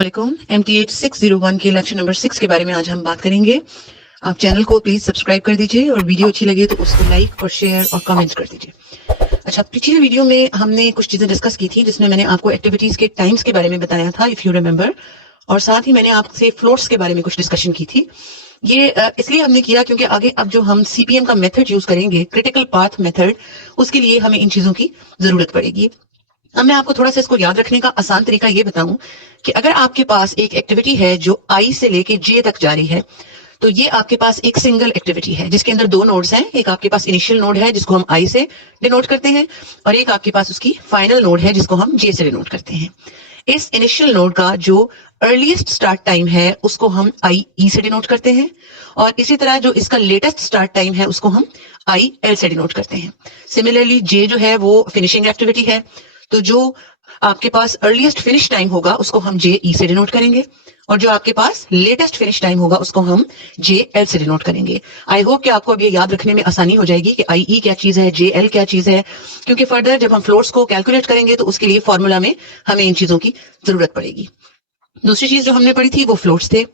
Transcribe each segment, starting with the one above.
MTH601 के lecture number 6 के बारे में आज हम बात करेंगे। आप चैनल को प्लीज सब्सक्राइब कर दीजिए और वीडियो अच्छी लगे तो उसको लाइक और शेयर और कमेंट कर दीजिए। अच्छा, पिछले वीडियो में हमने कुछ चीजें डिस्कस की थी जिसमें मैंने आपको एक्टिविटीज के टाइम्स के बारे में बताया था, इफ यू रिमेंबर, और साथ ही मैंने आपसे फ्लोट्स के बारे में कुछ डिस्कशन की थी। ये इसलिए हमने किया क्योंकि आगे अब जो हम सीपीएम का मेथड यूज करेंगे, क्रिटिकल पाथ मेथड, उसके लिए हमें इन चीजों की जरूरत पड़ेगी। अब मैं आपको थोड़ा सा इसको याद रखने का आसान तरीका ये बताऊं कि अगर आपके पास एक एक्टिविटी है जो आई से लेके जे तक जारी है, तो ये आपके पास एक सिंगल एक्टिविटी है जिसके अंदर दो नोड्स हैं। एक आपके पास इनिशियल नोड है जिसको हम आई से डिनोट करते हैं, और एक आपके पास उसकी फाइनल नोड है जिसको हम जे से डिनोट करते हैं। इस इनिशियल नोड का जो अर्लीस्ट स्टार्ट टाइम है उसको हम आई ई से डिनोट करते हैं, और इसी तरह जो इसका लेटेस्ट स्टार्ट टाइम है उसको हम आई एल से डिनोट करते हैं। सिमिलरली जे जो है वो फिनिशिंग एक्टिविटी है, तो जो आपके पास अर्लीस्ट फिनिश टाइम होगा उसको हम जे ई से डिनोट करेंगे, और जो आपके पास लेटेस्ट फिनिश टाइम होगा उसको हम जे एल से डिनोट करेंगे। आई होप कि आपको अब ये याद रखने में आसानी हो जाएगी कि आई ई क्या चीज है, जे एल क्या चीज है, क्योंकि फर्दर जब हम फ्लोट्स को कैलकुलेट करेंगे तो उसके लिए फॉर्मूला में हमें इन चीजों की जरूरत पड़ेगी। दूसरी चीज जो हमने पढ़ी थी वो फ्लोट्स थे,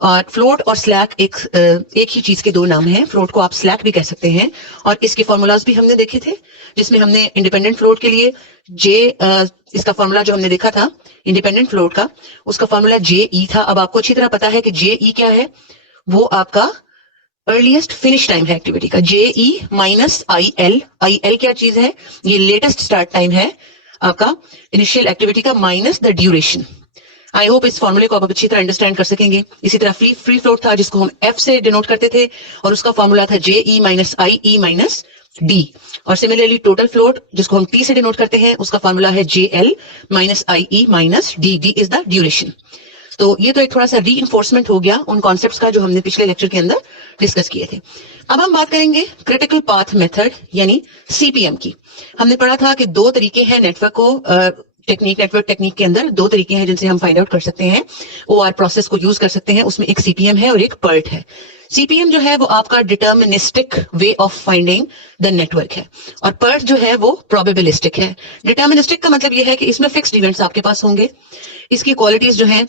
और फ्लोट और स्लैक एक ही चीज के दो नाम हैं। फ्लोट को आप स्लैक भी कह सकते हैं, और इसके फॉर्मूलाज भी हमने देखे थे, जिसमें हमने इंडिपेंडेंट फ्लोट के लिए जे इसका फॉर्मूला जो हमने देखा था इंडिपेंडेंट फ्लोट का, उसका फॉर्मूला जे ई था। अब आपको अच्छी तरह पता है कि जे ई क्या है, वो आपका अर्लीस्ट फिनिश टाइम है एक्टिविटी का। J E minus I L, I L क्या चीज है, ये लेटेस्ट स्टार्ट टाइम है आपका इनिशियल एक्टिविटी का, minus the duration. I hope इस फॉर्मूले को आप अच्छी तरह अंडरस्टैंड कर सकेंगे। इसी तरह फ्री फ्लोट था जिसको हम एफ से डिनोट करते थे, और उसका फॉर्मूला था जे ई माइनस आई ई माइनस डी। और सिमिलरली टोटल फ्लोट जिसको हम टी से डिनोट करते हैं, उसका फॉर्मूला है J L minus I E minus D. D is the duration. तो ये तो एक थोड़ा सा री इन्फोर्समेंट हो गया उन कॉन्सेप्ट्स का जो हमने पिछले लेक्चर के अंदर डिस्कस किए थे। अब हम बात करेंगे क्रिटिकल पाथ मेथड यानी सीपीएम की। हमने पढ़ा था कि दो तरीके हैं नेटवर्क को नेटवर्क टेक्निक के अंदर दो तरीके हैं जिनसे हम फाइंड आउट कर सकते हैं, ओआर प्रोसेस को यूज कर सकते हैं। उसमें एक सीपीएम है और एक पर्ट है। सीपीएम जो है वो आपका deterministic way of finding the network है, और पर्ट जो है वो प्रोबेबिलिस्टिक है। डिटर्मिनिस्टिक का मतलब ये है कि इसमें फिक्स्ड इवेंट्स आपके पास होंगे, इसकी क्वालिटीज जो है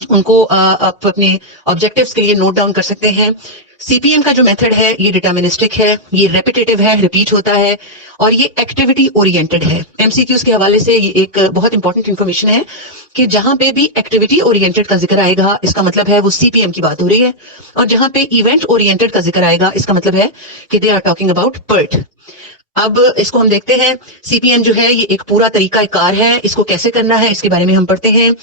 उनको आप अपने ऑब्जेक्टिव्स के लिए नोट डाउन कर सकते हैं। सीपीएम का जो मेथड है ये डिटर्मिनिस्टिक है, ये रेपिटेटिव है, रिपीट होता है, और ये एक्टिविटी ओरिएंटेड है। एमसीक्यूज के हवाले से ये एक बहुत इंपॉर्टेंट इंफॉर्मेशन है कि जहां पे भी एक्टिविटी ओरिएंटेड का जिक्र आएगा इसका मतलब है वो सीपीएम की बात हो रही है, और जहां पे इवेंट ओरिएंटेड का जिक्र आएगा इसका मतलब है कि they are talking about PERT. अब इसको हम देखते हैं। सीपीएम जो है ये एक पूरा तरीका कार है, इसको कैसे करना है इसके बारे में हम पढ़ते हैं।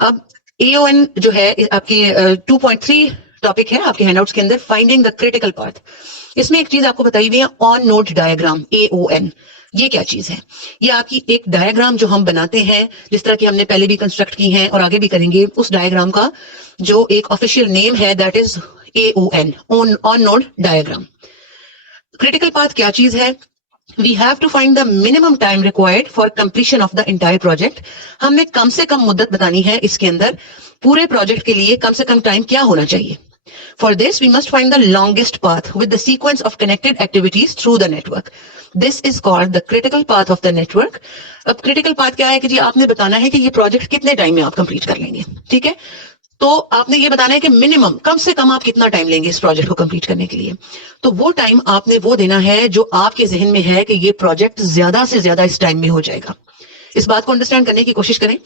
अब एओएन जो है आपकी 2.3 टॉपिक है आपके हैंडआउट्स के अंदर, फाइंडिंग द क्रिटिकल पाथ। इसमें एक चीज आपको बताई हुई है, ऑन नोड डायग्राम, एओएन। ये क्या चीज है? ये आपकी एक डायग्राम जो हम बनाते हैं, जिस तरह की हमने पहले भी कंस्ट्रक्ट की है और आगे भी करेंगे, उस डायग्राम का जो एक ऑफिशियल नेम है that is AON, on node diagram. Critical path क्या चीज है? We have to find the minimum time required for completion of the entire project. हमने कम से कम मुद्दत बतानी है इसके अंदर, पूरे प्रोजेक्ट के लिए कम से कम टाइम क्या होना चाहिए। For this, we must find the longest path with the sequence of connected activities through the network. This is called the critical path of the network. अब critical path क्या है कि जी आपने बताना है कि ये प्रोजेक्ट कितने टाइम में आप कंप्लीट कर लेंगे, ठीक है? तो आपने ये बताना है कि मिनिमम, कम से कम आप कितना टाइम लेंगे इस प्रोजेक्ट को कंप्लीट करने के लिए। तो वो टाइम आपने वो देना है जो आपके जहन में है कि ये प्रोजेक्ट ज्यादा से ज्यादा इस टाइम में हो जाएगा। इस बात को अंडरस्टैंड करने की कोशिश करें।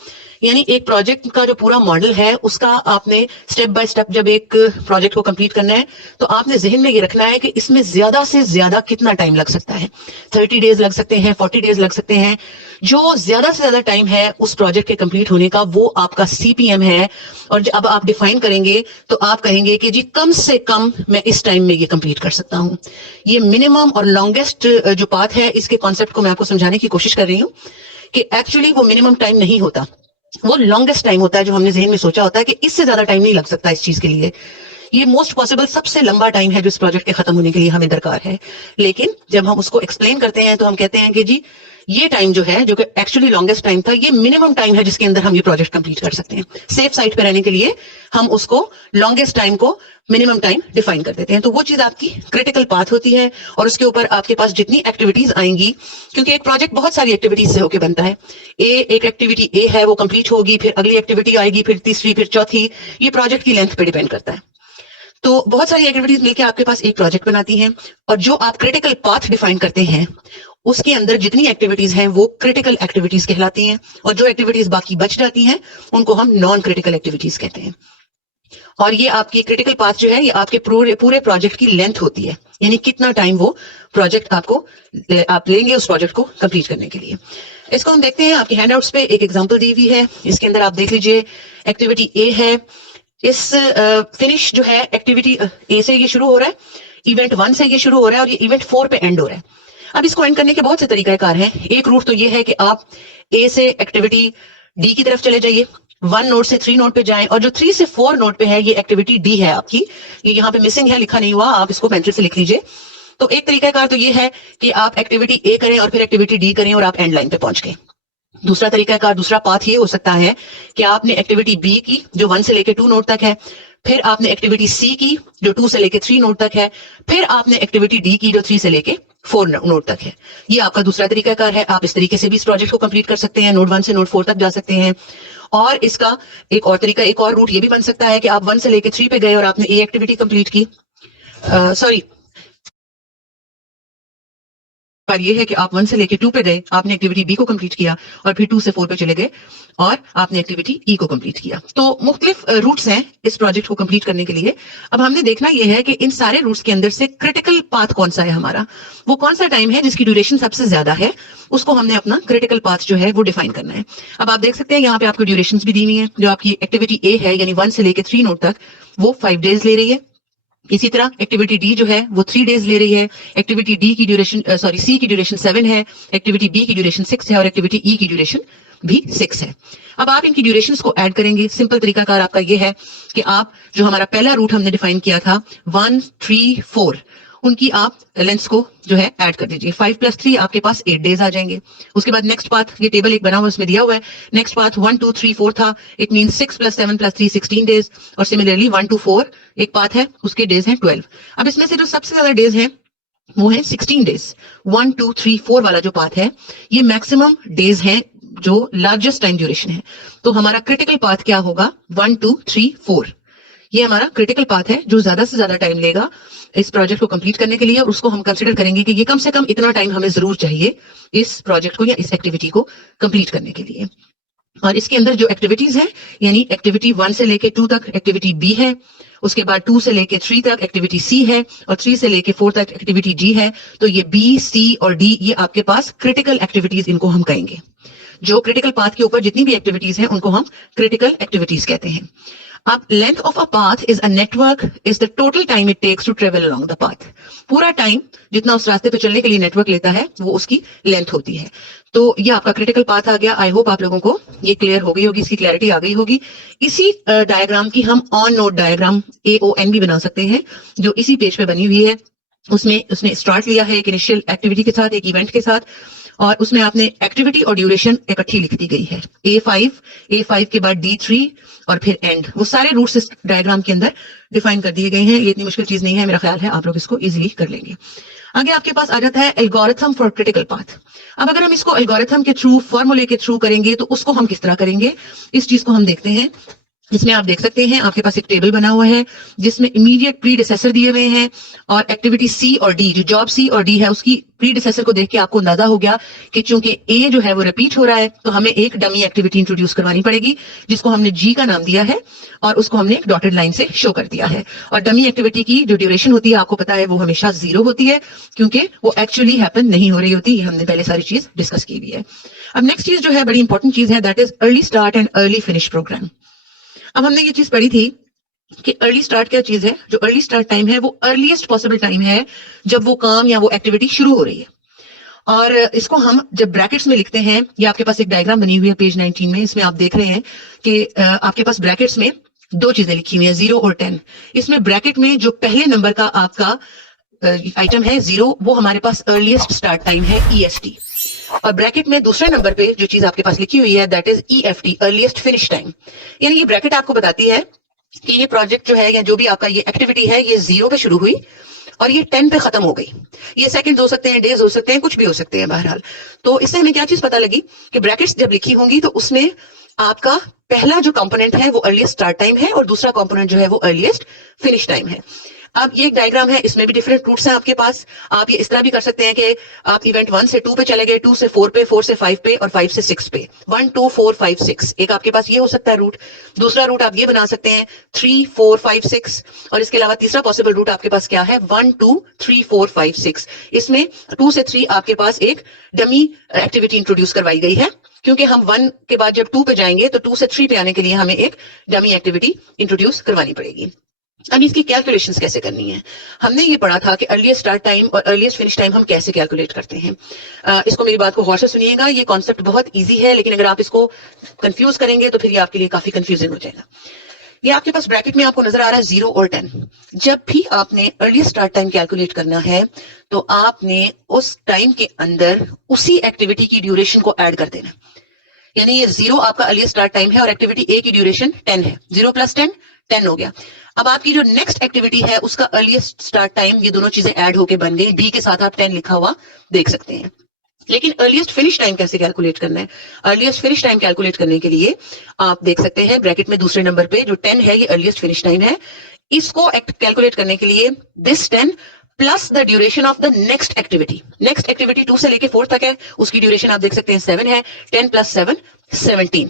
यानी एक प्रोजेक्ट का जो पूरा मॉडल है उसका आपने स्टेप बाय स्टेप जब एक प्रोजेक्ट को कंप्लीट करना है तो आपने जहन में ये रखना है कि इसमें ज्यादा से ज्यादा कितना टाइम लग सकता है। 30 डेज लग सकते हैं, 40 डेज लग सकते हैं। जो ज्यादा से ज्यादा टाइम है उस प्रोजेक्ट के कंप्लीट होने का वो आपका सीपीएम है। और अब आप डिफाइन करेंगे तो आप कहेंगे कि जी कम से कम मैं इस टाइम में ये कंप्लीट कर सकता हूं। ये मिनिमम और लॉन्गेस्ट जो पाथ है इसके कॉन्सेप्ट को मैं आपको समझाने की कोशिश कर रही हूं कि एक्चुअली वो मिनिमम टाइम नहीं होता, वो लॉन्गेस्ट टाइम होता है जो हमने जहन में सोचा होता है कि इससे ज्यादा टाइम नहीं लग सकता इस चीज के लिए। ये मोस्ट पॉसिबल सबसे लंबा टाइम है जो इस प्रोजेक्ट के खत्म होने के लिए हमें दरकार है। लेकिन जब हम उसको एक्सप्लेन करते हैं तो हम कहते हैं कि जी ये टाइम जो है, जो कि एक्चुअली लॉन्गेस्ट टाइम था, ये मिनिमम टाइम है जिसके अंदर हम ये प्रोजेक्ट कंप्लीट कर सकते हैं। सेफ साइड पे रहने के लिए हम उसको लॉन्गेस्ट टाइम को मिनिमम टाइम डिफाइन कर देते हैं। तो वो चीज आपकी क्रिटिकल पाथ होती है और उसके ऊपर आपके पास जितनी एक्टिविटीज आएंगी, क्योंकि एक प्रोजेक्ट बहुत सारी एक्टिविटीज से होकर बनता है। एक एक्टिविटी ए है, वो कंप्लीट होगी, फिर अगली एक्टिविटी आएगी, फिर तीसरी, फिर चौथी। ये प्रोजेक्ट की लेंथ पे डिपेंड करता है। तो बहुत सारी एक्टिविटीज मिलकर आपके पास एक प्रोजेक्ट बनाती हैं और जो आप क्रिटिकल पाथ डिफाइन करते हैं उसके अंदर जितनी एक्टिविटीज हैं वो क्रिटिकल एक्टिविटीज कहलाती हैं और जो एक्टिविटीज बाकी बच जाती हैं उनको हम नॉन क्रिटिकल एक्टिविटीज कहते हैं। और ये आपकी क्रिटिकल पाथ जो है ये आपके पूरे प्रोजेक्ट की लेंथ होती है, यानी कितना टाइम वो प्रोजेक्ट आप लेंगे उस प्रोजेक्ट को कंप्लीट करने के लिए। इसको हम देखते हैं आपके हैंडआउट्स पे। एक एग्जांपल दी हुई है, इसके अंदर आप देख लीजिए एक्टिविटी ए है। इस फिनिश जो है एक्टिविटी ए से ये शुरू हो रहा है, इवेंट 1 से ये शुरू हो रहा है और ये इवेंट 4 पे एंड हो रहा है। अब इसको एंड करने के बहुत से तरीकाकार हैं। एक रूट तो ये है कि आप ए से एक्टिविटी डी की तरफ चले जाइए, 1 नोड से 3 नोड पे जाएं और जो 3 से 4 नोड पे है ये एक्टिविटी डी है आपकी। ये यहाँ पे मिसिंग है, लिखा नहीं हुआ, आप इसको पेंसिल से लिख लीजिए। तो एक तरीकाकार तो ये है कि आप एक्टिविटी ए करें और फिर एक्टिविटी डी करें और आप एंड लाइन पे पहुंच गए। दूसरा तरीकाकार, दूसरा पाथ ये हो सकता है कि आपने एक्टिविटी बी की जो 1 से लेके 2 नोड तक है, फिर आपने एक्टिविटी सी की जो 2 से लेके 3 नोड तक है, फिर आपने एक्टिविटी डी की जो 3 से लेके 4 नोड तक है। ये आपका दूसरा तरीकाकार है। आप इस तरीके से भी इस प्रोजेक्ट को कंप्लीट कर सकते हैं, नोड 1 से नोड 4 तक जा सकते हैं। और इसका एक और तरीका, एक और रूट ये भी बन सकता है कि आप 1 से लेके 3 पे गए और आपने ए एक्टिविटी कंप्लीट की, पर यह है कि आप 1 से लेके 2 पे गए, आपने एक्टिविटी बी को कंप्लीट किया और फिर 2 से 4 पे चले गए और आपने एक्टिविटी ई को कंप्लीट किया। तो मुख्तलिफ रूट्स हैं इस प्रोजेक्ट को कंप्लीट करने के लिए। अब हमने देखना यह है कि इन सारे रूट्स के अंदर से क्रिटिकल पाथ कौन सा है हमारा, वो कौन सा टाइम है जिसकी ड्यूरेशन सबसे ज्यादा है, उसको हमने अपना क्रिटिकल पाथ जो है वो डिफाइन करना है। अब आप देख सकते हैं यहाँ पे आपको ड्यूरेशन भी दी हुई है। जो आपकी एक्टिविटी ए है यानी 1 से लेके 3 नोड तक वो 5 डेज ले रही है। इसी तरह एक्टिविटी डी जो है वो 3 डेज ले रही है। एक्टिविटी डी की ड्यूरेशन सी की ड्यूरेशन 7 है, एक्टिविटी बी की ड्यूरेशन 6 है और एक्टिविटी ई की ड्यूरेशन भी 6 है। अब आप इनकी ड्यूरेशंस को ऐड करेंगे। सिंपल तरीकाकार आपका ये है कि आप जो हमारा पहला रूट हमने डिफाइन किया था 1, 3, 4, उनकी आप लेंथ्स को जो है ऐड कर दीजिए। 5 + 3 आपके पास 8 डेज आ जाएंगे। उसके बाद नेक्स्ट पाथ, ये टेबल एक बना हुआ उसमें दिया हुआ है, नेक्स्ट पाथ 1, 2, 3, 4 था, इट मीन 6 + 7 + 3 16 डेज। और सिमिलरली 1 to 4 एक पाथ है, उसके डेज हैं 12। अब इसमें से जो सबसे ज्यादा डेज हैं वो है 16 डेज। 1, 2, 3, 4 वाला जो पाथ है ये मैक्सिमम डेज हैं जो लार्जेस्ट टाइम ड्यूरेशन है। तो हमारा क्रिटिकल पाथ क्या होगा, 1, 2, 3, 4, ये हमारा क्रिटिकल पाथ है जो ज्यादा से ज्यादा टाइम लेगा इस प्रोजेक्ट को कंप्लीट करने के लिए। और उसको हम कंसीडर करेंगे कि ये कम से कम इतना टाइम हमें जरूर चाहिए इस प्रोजेक्ट को या इस एक्टिविटी को कंप्लीट करने के लिए। और इसके अंदर जो एक्टिविटीज है, यानी एक्टिविटी 1 से लेके 2 तक एक्टिविटी बी है, उसके बाद 2 से लेके 3 तक एक्टिविटी सी है और 3 से लेके 4 तक एक्टिविटी डी है। तो ये बी, सी और डी ये आपके पास क्रिटिकल एक्टिविटीज इनको हम कहेंगे। जो क्रिटिकल पाथ के ऊपर जितनी भी एक्टिविटीज हैं उनको हम क्रिटिकल एक्टिविटीज कहते हैं। अब length of a path is a network is the total time it takes to travel along the path. पूरा टाइम जितना उस रास्ते पे चलने के लिए नेटवर्क लेता है वो उसकी लेंथ होती है। तो ये आपका क्रिटिकल पाथ आ गया। आई होप आप लोगों को ये क्लियर हो गई होगी, इसकी क्लैरिटी आ गई होगी। इसी डायग्राम की हम ऑन नोड डायग्राम AON भी बना सकते हैं जो इसी पेज पे बनी हुई है। उसमें उसने स्टार्ट लिया है एक इनिशियल एक्टिविटी के साथ, एक इवेंट के साथ, और उसमें आपने एक्टिविटी और ड्यूरेशन इकट्ठी लिख दी गई है। A5 के बाद D3 और फिर एंड। वो सारे रूट्स इस डायग्राम के अंदर डिफाइन कर दिए गए हैं। ये इतनी मुश्किल चीज नहीं है, मेरा ख्याल है आप लोग इसको इजीली कर लेंगे। आगे आपके पास आ जाता है एल्गोरिथम फॉर क्रिटिकल पाथ। अब अगर हम इसको एल्गोरिथम के थ्रू, फॉर्मूले के थ्रू करेंगे तो उसको हम किस तरह करेंगे, इस चीज को हम देखते हैं। इसमें आप देख सकते हैं आपके पास एक टेबल बना हुआ है जिसमें इमीडिएट प्रीडिसेसर दिए हुए हैं और एक्टिविटी सी और डी, जो जॉब सी और डी है उसकी प्रीडिसेसर को देख के आपको अंदाजा हो गया कि चूंकि ए जो है वो रिपीट हो रहा है तो हमें एक डमी एक्टिविटी इंट्रोड्यूस करवानी पड़ेगी जिसको हमने जी का नाम दिया है और उसको हमने एक डॉटेड लाइन से शो कर दिया है। और डमी एक्टिविटी की जो ड्यूरेशन होती है आपको पता है वो हमेशा 0 होती है क्योंकि वो एक्चुअली हैपन नहीं हो रही होती। ये हमने पहले सारी चीज डिस्कस की हुई है। अब नेक्स्ट चीज जो है बड़ी इंपॉर्टेंट चीज है, that is early start and early finish program. अब हमने ये चीज पढ़ी थी कि अर्ली स्टार्ट क्या चीज है। जो अर्ली स्टार्ट टाइम है वो अर्लीस्ट पॉसिबल टाइम है जब वो काम या वो एक्टिविटी शुरू हो रही है। और इसको हम जब ब्रैकेट्स में लिखते हैं, ये आपके पास एक डायग्राम बनी हुई है पेज 19 में, इसमें आप देख रहे हैं कि आपके पास ब्रैकेट्स में दो चीजें लिखी हुई है 0 और 10। इसमें ब्रैकेट में जो पहले नंबर का आपका आइटम है 0, वो हमारे पास अर्लीस्ट स्टार्ट टाइम है EST, और ब्रैकेट में दूसरे नंबर पे जो चीज आपके पास लिखी हुई है that is EFT, earliest finish time. यानी ये ब्रैकेट आपको बताती है कि ये प्रोजेक्ट जो है या जो भी आपका ये एक्टिविटी है ये 0 पे शुरू हुई और ये 10 पे खत्म हो गई। ये सेकंड्स हो सकते हैं, डेज हो सकते हैं, कुछ भी हो सकते हैं बहरहाल। तो इससे हमें क्या चीज पता लगी कि ब्रैकेट्स जब लिखी होंगी तो उसमें आपका पहला जो कंपोनेंट है वो अर्लीस्ट स्टार्ट टाइम है और दूसरा कंपोनेंट जो है वो अर्लीस्ट फिनिश टाइम है। अब ये एक डायग्राम है, इसमें भी डिफरेंट रूट्स हैं आपके पास। आप ये इस तरह भी कर सकते हैं कि आप इवेंट 1 से 2 पे चले गए, 2 से 4 पे, 4 से 5 पे और 5 से 6 पे। 1 2 4 5 6 एक आपके पास ये हो सकता है रूट। दूसरा रूट आप ये बना सकते हैं 3 4 5 6, और इसके अलावा तीसरा पॉसिबल रूट आपके पास क्या है 1 2 3 4 5 6। इसमें 2 से 3 आपके पास एक डमी एक्टिविटी इंट्रोड्यूस करवाई गई है, क्योंकि हम 1 के बाद जब 2 पे जाएंगे तो 2 से 3 पे आने के लिए हमें एक डमी एक्टिविटी इंट्रोड्यूस करवानी पड़ेगी। अब इसकी कैलकुलेशंस कैसे करनी है। हमने ये पढ़ा था कि अर्लीस्ट स्टार्ट टाइम और अर्लीस्ट फिनिश टाइम हम कैसे कैलकुलेट करते हैं। इसको मेरी बात को गौर से सुनिएगा, ये कॉन्सेप्ट बहुत इजी है, लेकिन अगर आप इसको कंफ्यूज करेंगे तो फिर ये आपके लिए काफी कंफ्यूजिंग हो जाएगा। ये आपके पास ब्रैकेट में आपको नजर आ रहा है 0 और 10। जब भी आपने अर्लीस्ट स्टार्ट टाइम कैलकुलेट करना है तो आपने उस टाइम के अंदर उसी एक्टिविटी की ड्यूरेशन को ऐड कर देना। यानी ये 0 आपका अर्लीस्ट स्टार्ट टाइम है और एक्टिविटी ए की ड्यूरेशन 10 है। 0 + 10 10 हो गया। अब आपकी जो नेक्स्ट एक्टिविटी है उसका अर्लीस्ट स्टार्ट टाइम, ये दोनों चीजें ऐड होके बन गई। डी के साथ आप 10 लिखा हुआ देख सकते हैं। लेकिन अर्लीस्ट फिनिश टाइम कैसे कैलकुलेट करना है। अर्लीस्ट फिनिश टाइम कैलकुलेट करने के लिए आप देख सकते हैं ब्रैकेट में दूसरे नंबर पे जो 10 है ये अर्लीस्ट फिनिश टाइम है। इसको कैलकुलेट करने के लिए this 10 plus the duration of the next activity. Next activity 2 से लेके 4 तक है, उसकी ड्यूरेशन आप देख सकते हैं 7 है। 10 + 7 17।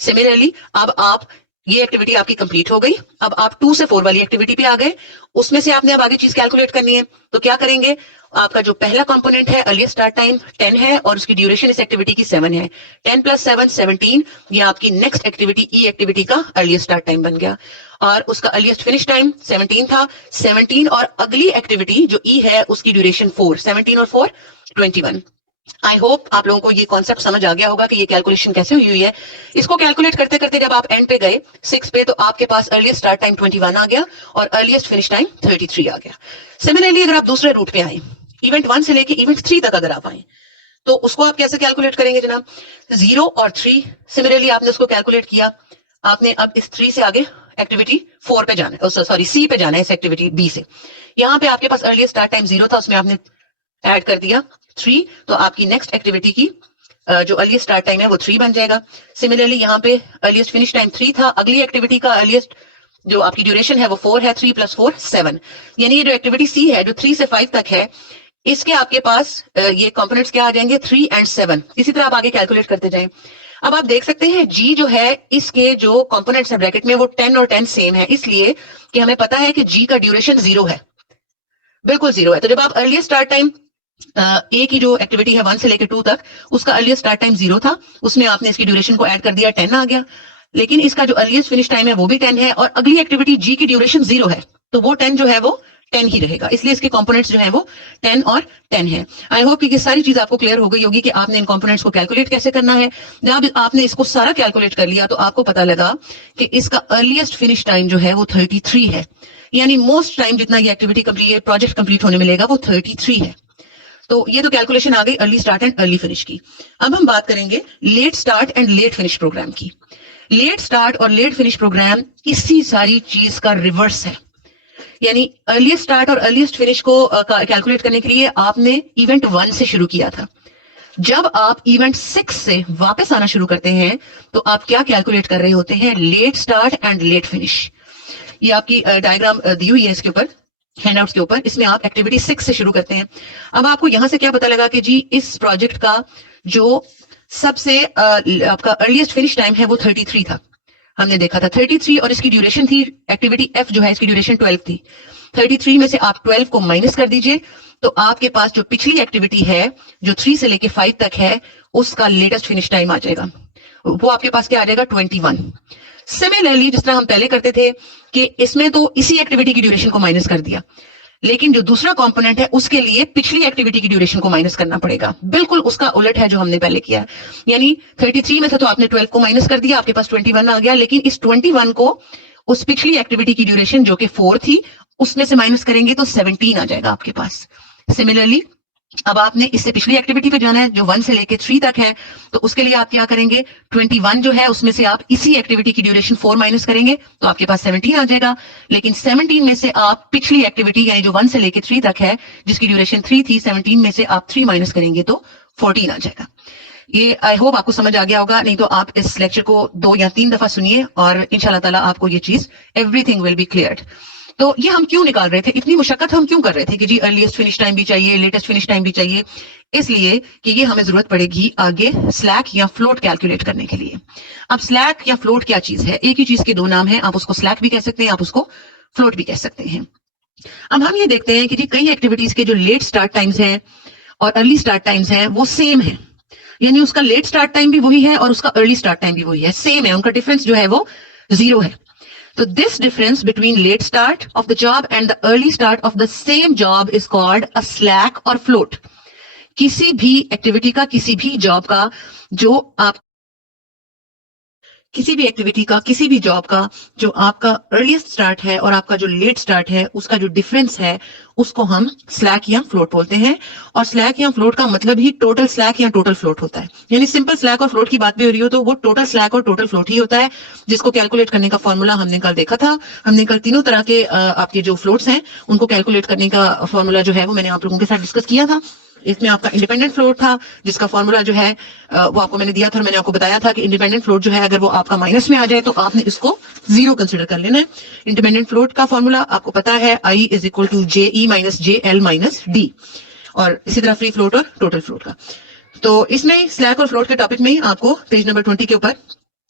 सिमिलरली अब आप ये एक्टिविटी आपकी कंप्लीट हो गई। अब आप 2 से 4 वाली एक्टिविटी पे आ गए, उसमें से आपने अब आगे चीज कैलकुलेट करनी है। तो क्या करेंगे, आपका जो पहला कंपोनेंट है अर्लीस्ट स्टार्ट टाइम 10 है और उसकी ड्यूरेशन इस एक्टिविटी की 7 है। 10 + 7 17, ये आपकी नेक्स्ट एक्टिविटी ई एक्टिविटी का अर्लीस्ट स्टार्ट टाइम बन गया और उसका अर्लीस्ट फिनिश टाइम 17 था। 17 और अगली एक्टिविटी जो ई है उसकी ड्यूरेशन 4। 17 और 4 21। आई होप आप लोगों को ये कॉन्सेप्ट समझ आ गया होगा कि ये कैलकुलेशन कैसे हुई है। इसको कैलकुलेट करते करते जब आप एंड पे गए 6 पे, तो आपके पास अर्लीस्ट स्टार्ट टाइम 21 आ गया और अर्लीस्ट फिनिश टाइम 33 आ गया। सिमिलरली अगर आप दूसरे रूट पे आए, इवेंट 1 से लेके इवेंट 3 तक अगर आप आए तो उसको आप कैसे कैलकुलेट करेंगे जनाब। 0 और 3 सिमिलरली आपने उसको कैलकुलेट किया। आपने अब इस 3 से आगे एक्टिविटी 4 पे जाना है, सॉरी सी पे जाना है, इस एक्टिविटी बी से। यहाँ पे आपके पास अर्लीस्ट स्टार्ट टाइम 0 था, उसमें आपने ऐड कर दिया 3, तो आपकी नेक्स्ट एक्टिविटी की जो अर्लीस्ट स्टार्ट टाइम है वो 3 बन जाएगा। सिमिलरली यहाँ पे अर्लीस्ट फिनिश टाइम 3 था, अगली एक्टिविटी का अर्लीस्ट जो आपकी ड्यूरेशन है वो 4 है। 3 + 4 7। यानी ये जो एक्टिविटी सी है जो 3 से 5 तक है, इसके आपके पास ये कंपोनेंट्स क्या आ जाएंगे 3 और 7। इसी तरह आप आगे कैलकुलेट करते जाएं। अब आप देख सकते हैं जी जो है इसके जो कंपोनेंट्स है ब्रैकेट में वो 10 और 10 सेम है, इसलिए कि हमें पता है कि जी का ड्यूरेशन 0 है, बिल्कुल 0 है। तो जब आप अर्लीस्ट स्टार्ट टाइम ए की जो एक्टिविटी है 1 से लेकर 2 तक, उसका अर्लीस्ट स्टार्ट टाइम 0 था, उसमें आपने इसकी ड्यूरेशन को ऐड कर दिया, 10 आ गया। लेकिन इसका जो अर्लीस्ट फिनिश टाइम है वो भी 10 है और अगली एक्टिविटी जी की ड्यूरेशन 0 है, तो वो 10 जो है वो 10 ही रहेगा, इसलिए इसके कंपोनेंट्स जो है वो 10 और 10 है। आई होप कि ये सारी चीज आपको क्लियर हो गई होगी कि आपने इन कंपोनेंट्स को कैलकुलेट कैसे करना है। जब आपने इसको सारा कैलकुलेट कर लिया तो आपको पता लगा कि इसका अर्लीस्ट फिनिश टाइम जो है वो 33 है। यानी मोस्ट टाइम जितना ये एक्टिविटी कंप्लीट प्रोजेक्ट कंप्लीट होने मिलेगा वो 33 है। तो ये तो कैलकुलेशन आ गई early start and early finish की। अब हम बात करेंगे late start and late finish program की। लेट स्टार्ट और लेट फिनिश प्रोग्राम इसी सारी चीज का रिवर्स है। यानी अर्लीस्ट स्टार्ट और अर्लीस्ट फिनिश को कैलकुलेट करने के लिए आपने इवेंट 1 से शुरू किया था। जब आप इवेंट 6 से वापस आना शुरू करते हैं तो आप क्या कैलकुलेट कर रहे होते हैं, late start and late finish. ये आपकी डायग्राम दी हुई है इसके ऊपर, हैंडआउट्स के ऊपर। इसमें आप एक्टिविटी 6 से शुरू करते हैं। अब आपको यहां से क्या पता लगा कि जी इस प्रोजेक्ट का जो सबसे आपका अर्लीस्ट फिनिश टाइम है वो 33 था, हमने देखा था 33, और इसकी ड्यूरेशन थी एक्टिविटी एफ जो है इसकी ड्यूरेशन 12 थी। 33 में से आप 12 को माइनस कर दीजिए तो आपके पास जो पिछली एक्टिविटी है जो 3 से लेके 5 तक है उसका लेटेस्ट फिनिश टाइम आ जाएगा, वो आपके पास क्या आ जाएगा 21। सिमिलरली जिस तरह हम पहले करते थे कि इसमें तो इसी एक्टिविटी की ड्यूरेशन को माइनस कर दिया, लेकिन जो दूसरा कंपोनेंट है उसके लिए पिछली एक्टिविटी की ड्यूरेशन को माइनस करना पड़ेगा। बिल्कुल उसका उलट है जो हमने पहले किया है। यानी 33 में से तो आपने 12 को माइनस कर दिया, आपके पास 21 आ गया, लेकिन इस 21 को उस पिछली एक्टिविटी की ड्यूरेशन जो कि 4 थी उसमें से माइनस करेंगे तो 17 आ जाएगा आपके पास। सिमिलरली अब आपने इससे पिछली एक्टिविटी पे जाना है जो 1 से लेके 3 तक है, तो उसके लिए आप क्या करेंगे, 21 जो है उसमें से आप इसी एक्टिविटी की ड्यूरेशन 4 माइनस करेंगे तो आपके पास 17 आ जाएगा। लेकिन 17 में से आप पिछली एक्टिविटी यानी जो 1 से लेके 3 तक है जिसकी ड्यूरेशन 3 थी, 17 में से आप 3 माइनस करेंगे तो 14 आ जाएगा। ये आई होप आपको समझ आ गया होगा, नहीं तो आप इस लेक्चर को 2 या 3 दफा सुनिए और इंशाल्लाह ताला आपको ये चीज एवरीथिंग विल बी क्लियर्ड। तो ये हम क्यों निकाल रहे थे, इतनी मुशक्कत हम क्यों कर रहे थे कि जी अर्लीस्ट फिनिश टाइम भी चाहिए, लेटेस्ट फिनिश टाइम भी चाहिए, इसलिए कि ये हमें जरूरत पड़ेगी आगे स्लैक या फ्लोट कैलकुलेट करने के लिए। अब स्लैक या फ्लोट क्या चीज है, एक ही चीज के दो नाम है, आप उसको स्लैक भी कह सकते हैं, आप उसको फ्लोट भी कह सकते हैं। अब हम ये देखते हैं कि जी कई एक्टिविटीज के जो लेट स्टार्ट टाइम्स हैं और अर्ली स्टार्ट टाइम्स हैं वो सेम है, यानी उसका लेट स्टार्ट टाइम भी वही है और उसका अर्ली स्टार्ट टाइम भी वही है, सेम है, उनका डिफरेंस जो है वो 0 है। So this difference between late start of the job and the early start of the same job is called a slack or float. किसी भी एक्टिविटी का, किसी भी जॉब का जो आप किसी भी एक्टिविटी का, किसी भी जॉब का जो आपका अर्लीस्ट स्टार्ट है और आपका जो लेट स्टार्ट है उसका जो डिफरेंस है उसको हम स्लैक या फ्लोट बोलते हैं। और स्लैक या फ्लोट का मतलब ही टोटल स्लैक या टोटल फ्लोट होता है, यानी सिंपल स्लैक और फ्लोट की बात भी हो रही हो तो वो टोटल स्लैक और टोटल फ्लोट ही होता है, जिसको कैलकुलेट करने का फॉर्मूला हमने कल देखा था। हमने कल तीनों तरह के आपके जो फ्लोट्स हैं उनको कैलकुलेट करने का फॉर्मूला जो है वो मैंने आप लोगों के साथ डिस्कस किया था। इसमें आपका इंडिपेंडेंट फ्लोट था जिसका फॉर्मूला जो है वो आपको मैंने दिया था और मैंने आपको बताया था कि इंडिपेंडेंट फ्लोट जो है अगर वो आपका माइनस में आ जाए तो आपने इसको 0 कंसिडर कर लेना है। इंडिपेंडेंट फ्लोट का फॉर्मूला आपको पता है, I is equal to JE minus JL minus D, और इसी तरह फ्री फ्लोट और टोटल फ्लोट का। तो इसमें स्लैक और फ्लोट के टॉपिक में आपको पेज नंबर 20 के ऊपर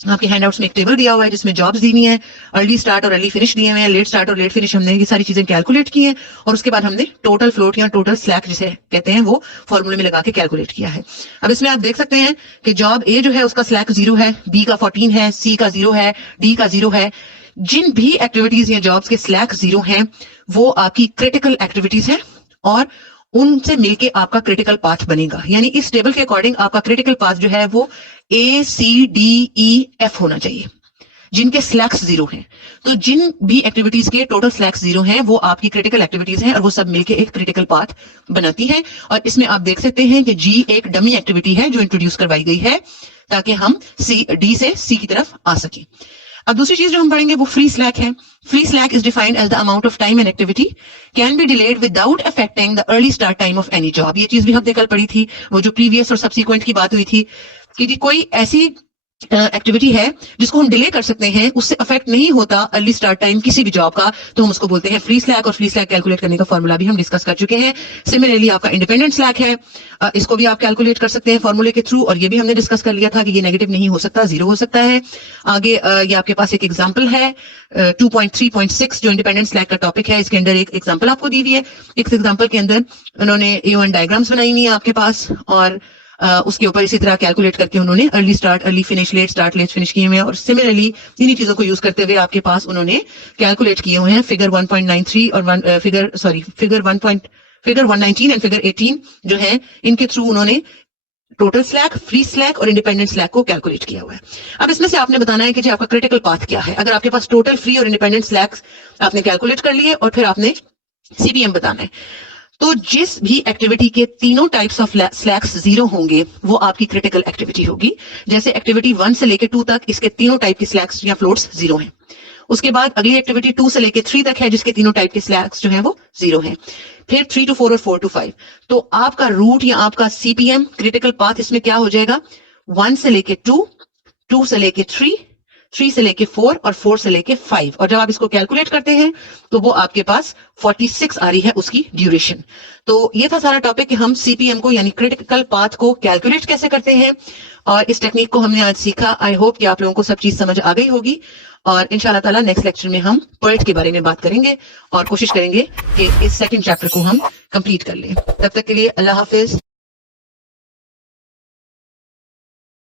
आपके हैंडआउट्स में एक टेबल दिया हुआ है जिसमें जॉब्स दी हुई हैं, अर्ली स्टार्ट और अर्ली फिनिश दिए हुए हैं, लेट स्टार्ट और लेट फिनिश, हमने ये सारी चीजें कैलकुलेट की हैं और उसके बाद हमने टोटल फ्लोट या टोटल स्लैक जिसे कहते हैं वो फॉर्मूले में लगा के कैलकुलेट किया है। अब इसमें आप देख सकते हैं कि जॉब ए जो है उसका स्लैक 0 है, बी का 14 है, सी का 0 है, डी का 0 है। जिन भी एक्टिविटीज या जॉब्स के स्लैक 0 हैं वो आपकी क्रिटिकल एक्टिविटीज हैं और उनसे मिलके आपका क्रिटिकल पाथ बनेगा, यानी इस टेबल के अकॉर्डिंग आपका क्रिटिकल पाथ जो है वो ACDEF होना चाहिए जिनके स्लैक्स 0 हैं। तो जिन भी एक्टिविटीज के टोटल स्लैक्स 0 हैं वो आपकी क्रिटिकल एक्टिविटीज हैं और वो सब मिलके एक क्रिटिकल पाथ बनाती है। और इसमें आप देख सकते हैं कि G एक डमी एक्टिविटी है जो इंट्रोड्यूस करवाई गई है ताकि हम D से C की तरफ आ सके। अब दूसरी चीज जो हम पढ़ेंगे वो फ्री स्लैक है। Free slack is defined as the amount of time an activity can be delayed without affecting the early start time of any job. ये चीज भी हमने कल पढ़ी थी, वो जो प्रीवियस और सब्सिक्वेंट की बात हुई थी कि जी कोई ऐसी एक्टिविटी है जिसको हम डिले कर सकते हैं, उससे अफेक्ट नहीं होता अर्ली स्टार्ट टाइम किसी भी जॉब का, तो हम उसको बोलते हैं फ्री स्लैक। और फ्री स्लैक कैलकुलेट करने का फॉर्मूला भी हम डिस्कस कर चुके हैं। सिमिलरली आपका इंडिपेंडेंट स्लैक है, इसको भी आप कैलकुलेट कर सकते हैं फॉर्मूले के थ्रू, और ये भी हमने डिस्कस कर लिया था कि ये नेगेटिव नहीं हो सकता, 0 हो सकता है। आगे ये आपके पास एक एग्जाम्पल है 2.3.6 जो इंडिपेंडेंट स्लैक का टॉपिक है, इसके अंदर एक एग्जाम्पल आपको दी हुई है। इस एग्जाम्पल के अंदर उन्होंने AON डायग्राम्स बनाई हुई है आपके पास और उसके ऊपर इसी तरह कैलकुलेट करके उन्होंने early start, early finish, late start, late finish किए हुए हैं। और सिमिलरली इन्हीं चीजों को यूज करते हुए आपके पास उन्होंने कैलकुलेट किए हुए हैं फिगर 1.93 और फिगर 119 एंड फिगर 18 जो है, इनके थ्रू उन्होंने टोटल स्लैक, फ्री स्लैक और इंडिपेंडेंट स्लैक को कैलकुलेट किया हुआ है। अब इसमें से आपने बताना है कि जी आपका क्रिटिकल पाथ क्या है। अगर आपके पास टोटल, फ्री और इंडिपेंडेंट स्लैक्स आपने कैलकुलेट कर लिए और फिर आपने CPM बताना है, तो जिस भी एक्टिविटी के तीनों टाइप्स ऑफ स्लैक्स 0 होंगे वो आपकी क्रिटिकल एक्टिविटी होगी। जैसे एक्टिविटी 1 से लेके 2 तक इसके तीनों टाइप के स्लैक्स या फ्लोट्स 0 हैं। उसके बाद अगली एक्टिविटी 2 से लेके 3 तक है जिसके तीनों टाइप के स्लैक्स जो है वो 0 हैं। फिर 3 to 4 और 4 to 5। तो आपका रूट या आपका CPM क्रिटिकल पाथ इसमें क्या हो जाएगा, 1 से लेके 2, 2 से लेके 3, 3 से लेके 4 और 4 से लेके 5। और जब आप इसको कैलकुलेट करते हैं तो वो आपके पास 46 आ रही है उसकी ड्यूरेशन। तो ये था सारा टॉपिक कि हम CPM को यानी क्रिटिकल पाथ को कैलकुलेट कैसे करते हैं, और इस टेक्निक को हमने आज सीखा। आई होप कि आप लोगों को सब चीज समझ आ गई होगी, और इंशाल्लाह ताला नेक्स्ट लेक्चर में हम PERT के बारे में बात करेंगे और कोशिश करेंगे कि इस सेकंड चैप्टर को हम कंप्लीट कर लें। तब तक के लिए अल्लाह हाफिज।